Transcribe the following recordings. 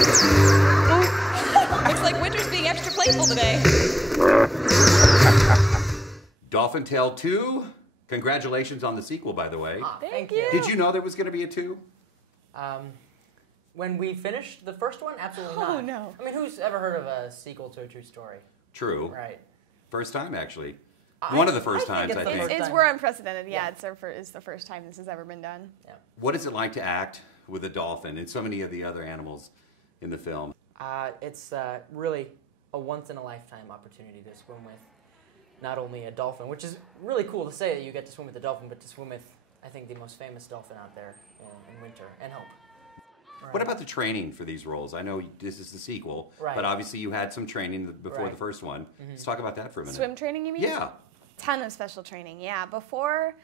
Looks like Winter's being extra playful today. Dolphin Tale 2. Congratulations on the sequel, by the way. Thank you. Did you know there was going to be a 2? When we finished the first one, absolutely not. Oh, no. I mean, who's ever heard of a sequel to a true story? True. Right. First time, actually. One of the first times, I think. We're unprecedented. Yeah, it's the first time this has ever been done. Yeah. What is it like to act with a dolphin and so many of the other animals in the film? It's really a once-in-a-lifetime opportunity to swim with not only a dolphin, which is really cool to say that you get to swim with a dolphin, but to swim with, I think, the most famous dolphin out there in winter, and Hope. Right. What about the training for these roles? I know this is the sequel, but obviously you had some training before the first one. Let's talk about that for a minute. Swim training, you mean? Yeah. Ton of special training, yeah. Before,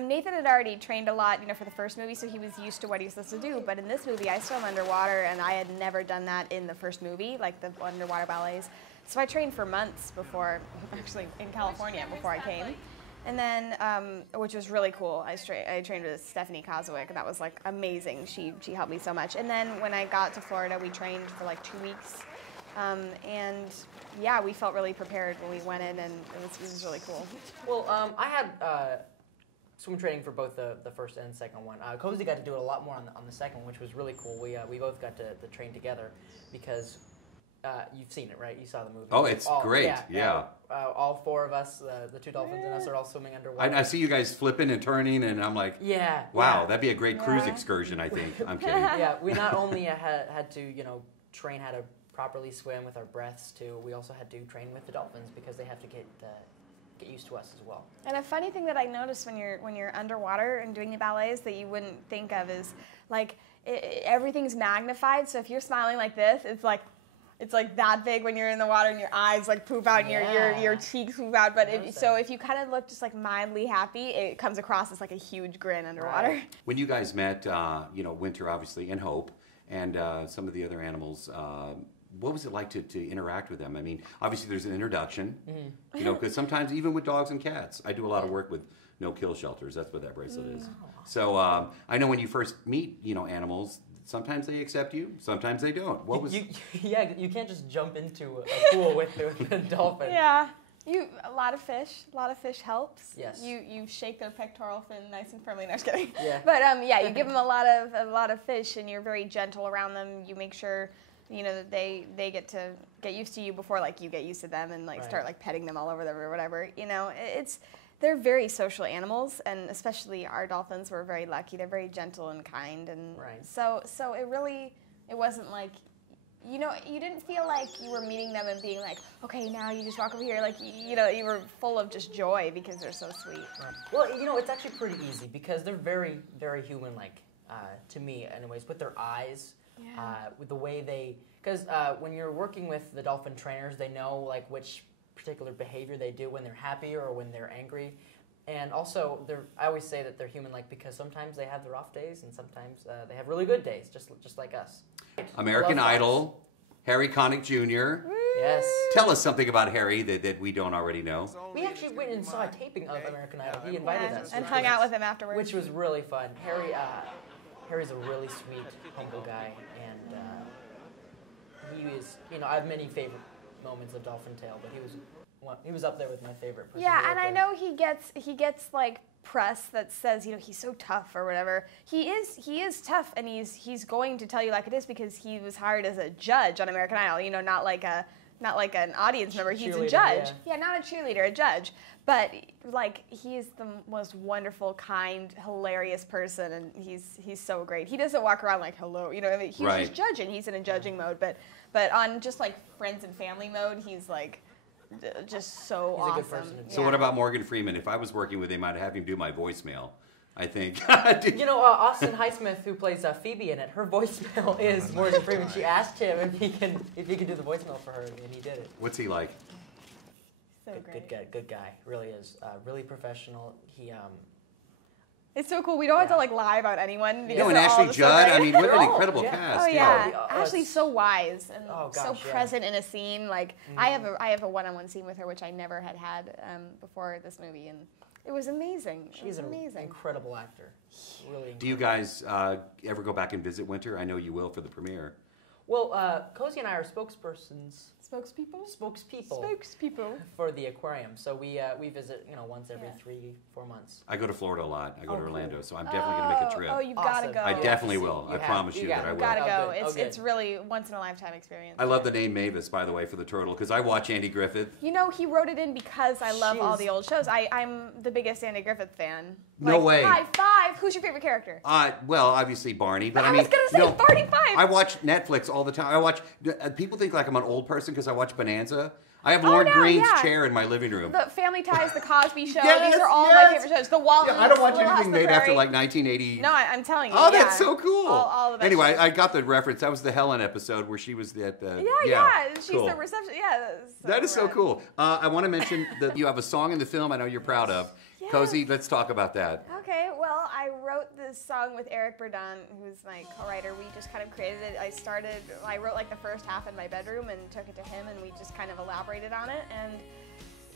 Nathan had already trained a lot, for the first movie, so he was used to what he was supposed to do. But in this movie, I swam underwater, and I had never done that in the first movie, like the underwater ballets. So I trained for months before, actually in California, before I came. And then, which was really cool, I trained with Stephanie Kozwick, and that was like amazing. She helped me so much. And then when I got to Florida, we trained for like 2 weeks. And yeah, we felt really prepared when we went in, and it was really cool. Well, I had swim training for both the first and second one. Cozi got to do it a lot more on the second, which was really cool. We both got to train together because you've seen it, right? You saw the movie. Oh, it's great. Yeah. All 4 of us, the 2 dolphins and us, are all swimming underwater. I see you guys flipping and turning, and I'm like, wow, that'd be a great cruise excursion, I think. I'm kidding. Yeah, we not only had to, train how to properly swim with our breaths too, we also had to train with the dolphins because they have to get used to us as well. And a funny thing that I noticed when you're underwater and doing the ballets that you wouldn't think of is like everything's magnified. So if you're smiling like this, it's like that big when you're in the water, and your eyes like poop out, and your cheeks poop out. But so if you kind of look just like mildly happy, it comes across as like a huge grin underwater. Right. When you guys met, Winter obviously and Hope, and some of the other animals. What was it like to interact with them? I mean, obviously there's an introduction, because sometimes even with dogs and cats, I do a lot of work with no-kill shelters. That's what that bracelet is. So I know when you first meet, animals, sometimes they accept you, sometimes they don't. What was? You can't just jump into a pool with a dolphin. Yeah. A lot of fish. A lot of fish helps. Yes. You shake their pectoral fin nice and firmly. No, I'm just kidding. Yeah. But you give them a lot of fish, and you're very gentle around them. You make sure that they get used to you before like you get used to them, and start like petting them all over them or whatever. They're very social animals, and especially our dolphins were very lucky. They're very gentle and kind, and so it wasn't like. You didn't feel like you were meeting them and being like, okay, now you just walk over here. Like, you were full of just joy because they're so sweet. Right. Well, it's actually pretty easy because they're very, very human-like, to me anyways, with their eyes, with the way they... Because when you're working with the dolphin trainers, they know, like, which particular behavior they do when they're happy or when they're angry. And also, I always say that they're human-like because sometimes they have their off days and sometimes they have really good days, just like us. American Idol, Harry Connick Jr. Yes. Tell us something about Harry that we don't already know. We actually went and saw a taping of American Idol. He invited us. And hung out with him afterwards. Which was really fun. Harry's a really sweet, humble guy, and he is, I have many favorite moments of Dolphin Tale, but he was up there with my favorite person. Yeah, and I know he gets like press that says, he's so tough or whatever. He is tough, and he's going to tell you like it is because he was hired as a judge on American Idol, not like an audience member. He's a judge. Yeah, not a cheerleader, a judge. But like he is the most wonderful, kind, hilarious person, and he's so great. He doesn't walk around like hello, he's just judging. He's in a judging mode, but on just like friends and family mode, he's like just so awesome. He's a good person. So what about Morgan Freeman? If I was working with him, I'd have him do my voicemail, I think. Austin Highsmith, who plays Phoebe in it, her voicemail is Morgan Freeman. She asked him if he can do the voicemail for her, and he did it. What's he like? So great. Good guy. Really is. Really professional. It's so cool. We don't have to like lie about anyone. And Ashley Judd. I mean, what an incredible cast. Oh yeah, Ashley's so wise and so gosh, present in a scene. Like I have a one-on-one scene with her, which I never had before this movie, and it was amazing. She's an incredible actor. Really. Do you guys ever go back and visit Winter? I know you will for the premiere. Well, Cozi and I are spokespersons. Spokespeople For the aquarium. So we visit, once every 3-4 months. I go to Florida a lot. I go to Orlando, so I'm definitely going to make a trip. Oh, you've got to Awesome. go. I definitely will. I promise you that I You've will. got to go. Oh, good. It's really once in a lifetime experience. I love the name Mavis, by the way, for the turtle, because I watch Andy Griffith. You know, he wrote it in because I love all the old shows. I'm the biggest Andy Griffith fan. No way. High five. Who's your favorite character? Well, obviously Barney, but I was going to say Barney Five. I watch Netflix all the time. People think like I'm an old person because I watch Bonanza. I have Lauren Green's chair in my living room. The Family Ties, The Cosby Show. Yes, These are all my favorite shows. The Waltons. Yeah, I don't watch Little House anything on the made after Prairie. like 1980. No, I'm telling you. Oh, that's so cool. All the best anyway, shows. I got the reference. That was the Helen episode where she was at the. She's cool. the reception. Yeah, That is so rad. cool. I want to mention that you have a song in the film I know you're proud of. Yes. Cozi, let's talk about that. Okay, well, I wrote this song with Eric Burdon, who's my co-writer. We just kind of created it. I wrote like the first half in my bedroom and took it to him, and we just kind of elaborated on it. And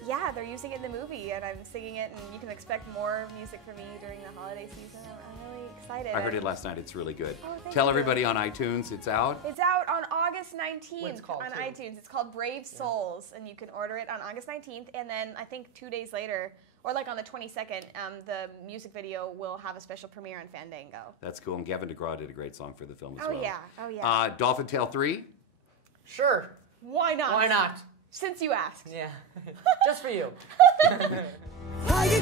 yeah, they're using it in the movie, and I'm singing it, and you can expect more music from me during the holiday season. I'm really excited. I heard it last night. It's really good. Oh, thank Tell you. everybody on iTunes it's out. It's out on August 19th What's it called, on too? iTunes. It's called Brave Souls, and you can order it on August 19th, and then I think 2 days later, or like on the 22nd, the music video will have a special premiere on Fandango. That's cool. And Gavin DeGraw did a great song for the film as well. Oh yeah. Dolphin Tale 3? Sure. Why not? Why not? Since you asked. Yeah. Just for you. How you